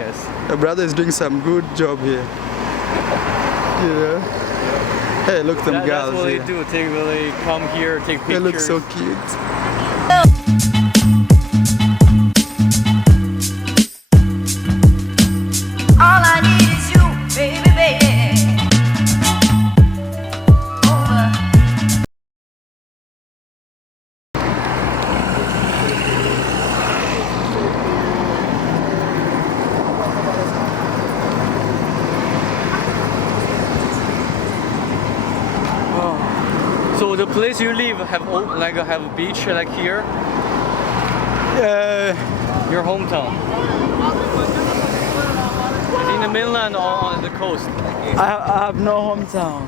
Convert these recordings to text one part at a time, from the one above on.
yes. Your brother is doing some good job here. Yeah. Hey, look at them girls. That's what here. they do. They come here, take pictures. They look so cute. All I need is you, baby, baby. Over. So the place you live have a beach like here? Your hometown? Is it in the mainland or on the coast? I have no hometown.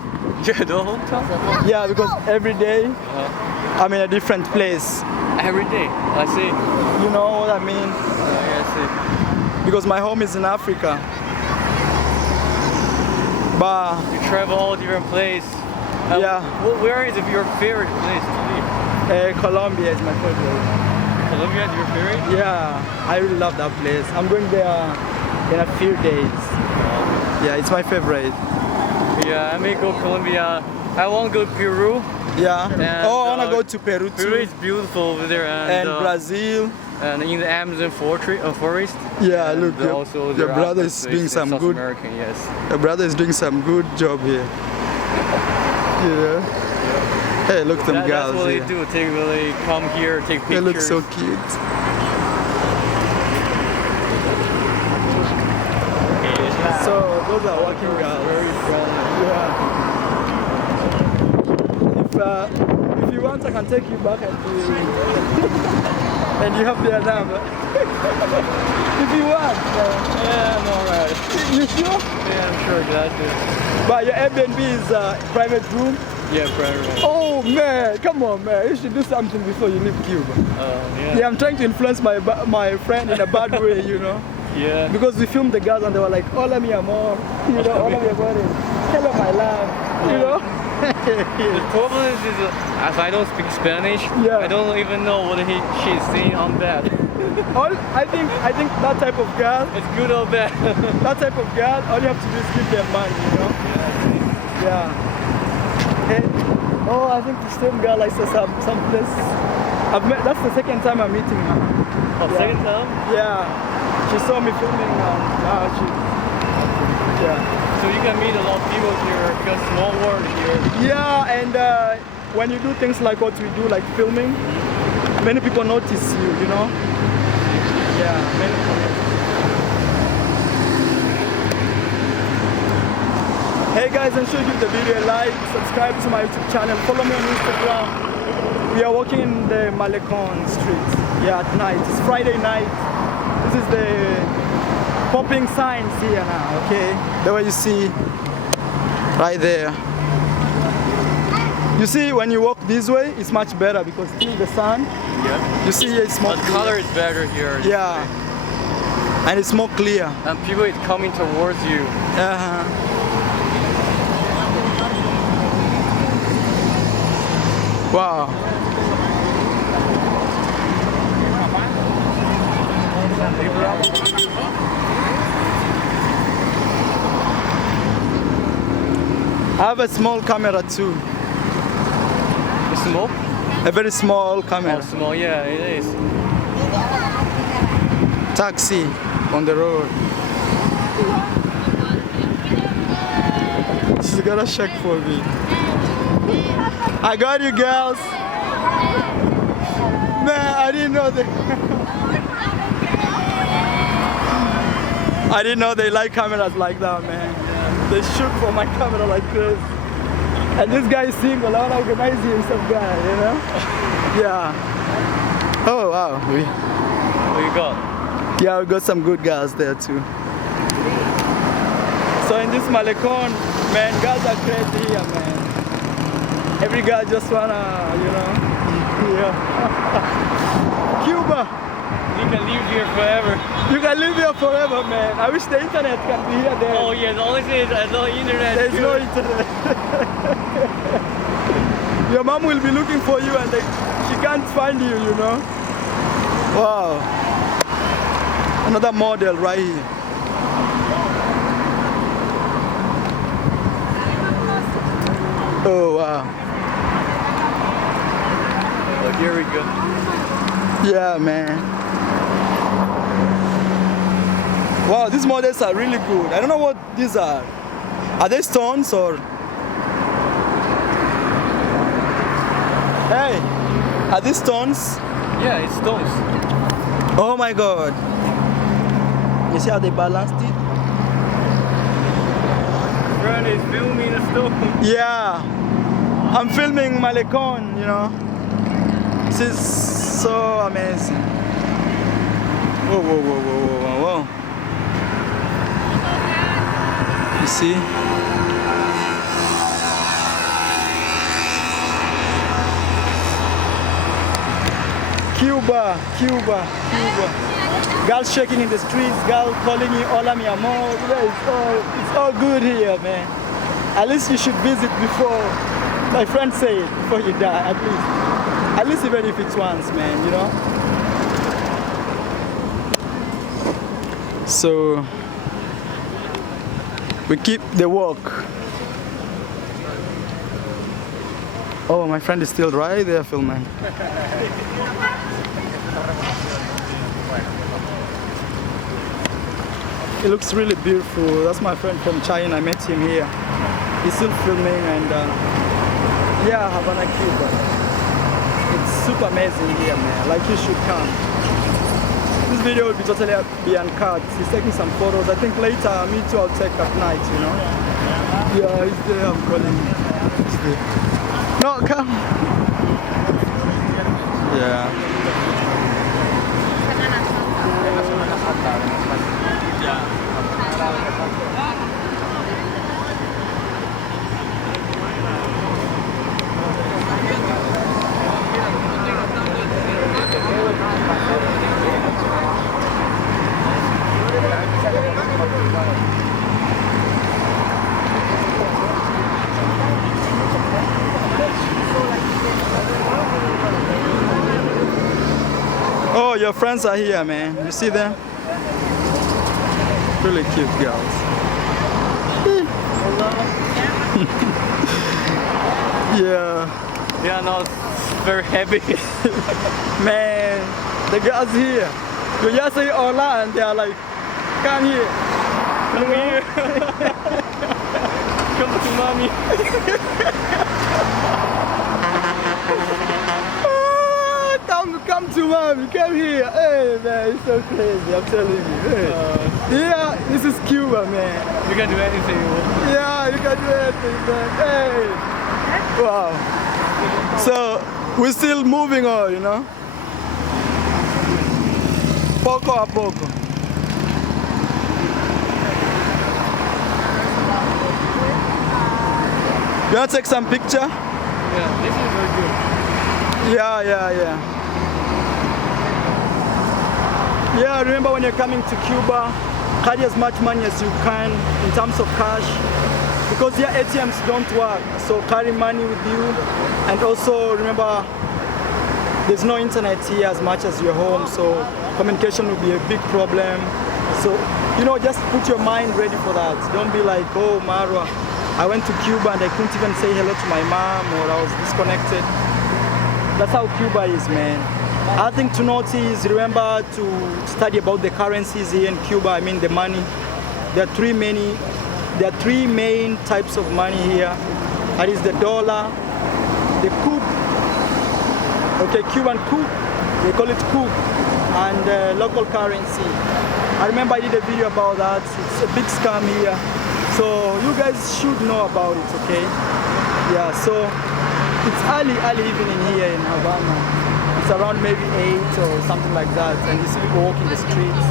You have no hometown? Yeah, because every day I'm in a different place. Every day, I see. You know what I mean? Yeah, I see. Because my home is in Africa. But You travel all different places. yeah, Where is your favorite place to live? Colombia is my favorite. Colombia is your favorite? Yeah, I really love that place. I'm going there in a few days. Yeah, it's my favorite. Yeah, I may go Colombia. I want to go to Peru. Yeah. And, Oh, I want to go to Peru too. Peru is beautiful over there. And Brazil. And in the Amazon forest. Yeah, And look, also your there are brother other is doing places in some South good. American, yes. Your brother is doing some good job here. Yeah. Hey, look at them girls. That's what here. they do. They come here, take pictures. They look so cute. So those are working girls. Very strong. Yeah. If you want, I can take you back and and you have their number. If you want. Yeah, I'm alright. You sure? Yeah, I'm sure that's it. But your Airbnb is a private room. Yeah, private. Oh man, come on man, you should do something before you leave Cuba. Yeah. Yeah, I'm trying to influence my friend in a bad way, you know. Yeah. Because we filmed the girls and they were like, hola mi amor, you know, hola mi amor, hello my love, you know. The problem is as I don't speak Spanish, Yeah. I don't even know what she's saying on that. I think that type of girl, It's good or bad. that type of girl, all you have to do is give them money, you know. Yeah. Hey, oh, I think the same girl I saw some place. That's the second time I'm meeting her. Oh, Yeah. second time? Yeah. She saw me filming yeah. So you can meet a lot of people here because small world here. Yeah, and when you do things like what we do, like filming, many people notice you, you know? Yeah, many people. Hey guys, ensure you give the video a like, subscribe to my YouTube channel, follow me on Instagram. We are walking in the MALECOM street, yeah, at night. It's Friday night. This is the popping signs here now, okay? The way you see right there. You see, when you walk this way, it's much better because still the sun. Yeah. You see, it's more The clear. color is better here. Yeah, and it's more clear. And people is coming towards you. Wow. I have a small camera too. Small? A very small camera. Oh, small, yeah, it is. Taxi on the road. She's gonna check for me. I got you girls. Man, I didn't know that. I didn't know they like cameras like that, man. They shoot for my camera like this. And this guy is single. I want to organize him some guy, you know? Yeah. Oh, wow. What you got? Yeah, we got some good guys there too. So in this MALECOM, man, guys are crazy here, man. Every guy just wanna, you know, yeah. Cuba. You can live here forever. You can live here forever, man. I wish the internet can be here there. Oh yeah, the only thing is there's no internet. There's no internet. Your mom will be looking for you and she can't find you, you know. Wow. Another model right here. Oh wow. Oh, here we go. Yeah, man. Wow, these models are really good. I don't know what these are. Are they stones or? Hey, are these stones? Yeah, it's stones. Oh my God. You see how they balanced it? Brian is filming a stone. Yeah. I'm filming MALECOM, you know. This is so amazing. Whoa, whoa, whoa, whoa, whoa, whoa. You see? Cuba, Cuba, Cuba. Girls shaking in the streets, girl calling you Hola, mi amor. It's all good here, man. At least you should visit before, my friend said, before you die, at least. At least even if it's once, man, you know? So, we keep the walk. Oh, my friend is still right there filming. It looks really beautiful. That's my friend from China. I met him here. He's still filming and yeah, Havana, Cuba. It's super amazing here, man. Like you should come. This video will be totally be uncut. He's taking some photos. I think later me too I'll take at night, you know. Yeah, he's there. I'm calling him. He's there. No, come. Yeah. Oh, your friends are here, man. You see them? Really cute girls. Yeah. They are not very happy. Man, the girls here. You just say hola and they are like, come here. Come here. Come to mommy. Come to mommy, come here. Hey man, it's so crazy, I'm telling you. Hey. Yeah, this is Cuba, man. You can do anything you want. Yeah, you can do anything, man. Hey. Wow. So, we're still moving on, you know? Poco a poco. You want to take some picture? Yeah, this is very good. Yeah. Yeah, remember when you're coming to Cuba, carry as much money as you can in terms of cash, because your ATMs don't work, so carry money with you. And also remember, there's no internet here as much as your home, so communication will be a big problem. So, you know, just put your mind ready for that. Don't be like, oh Marwa, I went to Cuba and I couldn't even say hello to my mom, or I was disconnected. That's how Cuba is, man. Other thing to note is, remember to study about the currencies here in Cuba. I mean the money. There are three main types of money here. That is the dollar, the coup, okay, Cuban coup, they call it coup, and local currency. I remember I did a video about that. It's a big scam here, so you guys should know about it, okay? Yeah, so it's early evening here in Havana. It's around maybe 8 or something like that, and you see people walking the streets.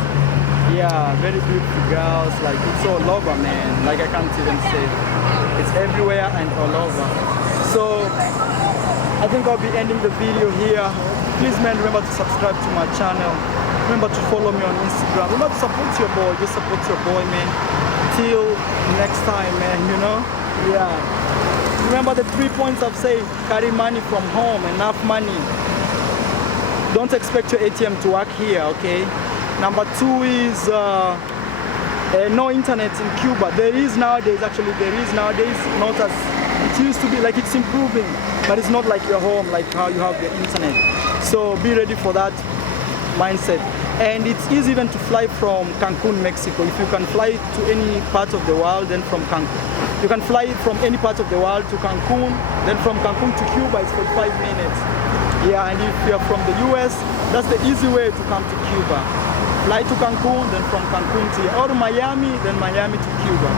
Yeah, very beautiful girls, like it's all over, man. Like I can't even say. It's everywhere and all over. So I think I'll be ending the video here. Please, man, remember to subscribe to my channel. Remember to follow me on Instagram. Remember to support your boy. Just support your boy, man. Till next time, man, you know? Yeah. Remember the 3 points I've said. Carry money from home, enough money. Don't expect your ATM to work here, okay? Number 2 is no internet in Cuba. There is nowadays, not as It used to be like it's improving, but it's not like your home, like how you have your internet. So be ready for that mindset. And it's easy even to fly from Cancun, Mexico. If you can fly to any part of the world, then from Cancun. You can fly from any part of the world to Cancun, then from Cancun to Cuba is 45 minutes. Yeah, and if you're from the US, that's the easy way to come to Cuba. Fly to Cancun, then from Cancun to or Miami, then Miami to Cuba.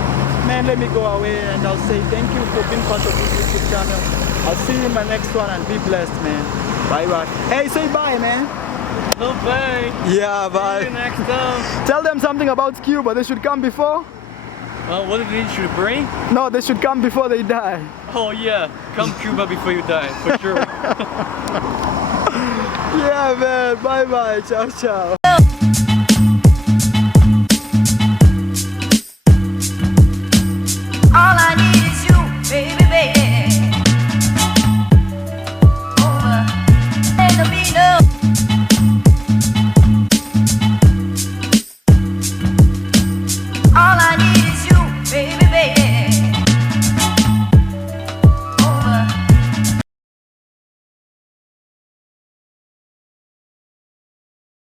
Man, let me go away and I'll say thank you for being part of this YouTube channel. I'll see you in my next one and be blessed, man. Bye bye. Hey, say bye, man. No bye. Yeah, bye. See you next time. Tell them something about Cuba. They should come before. What did they should bring? No, they should come before they die. Oh yeah, come Cuba before you die, for sure. Yeah, man. Bye bye. Ciao, ciao.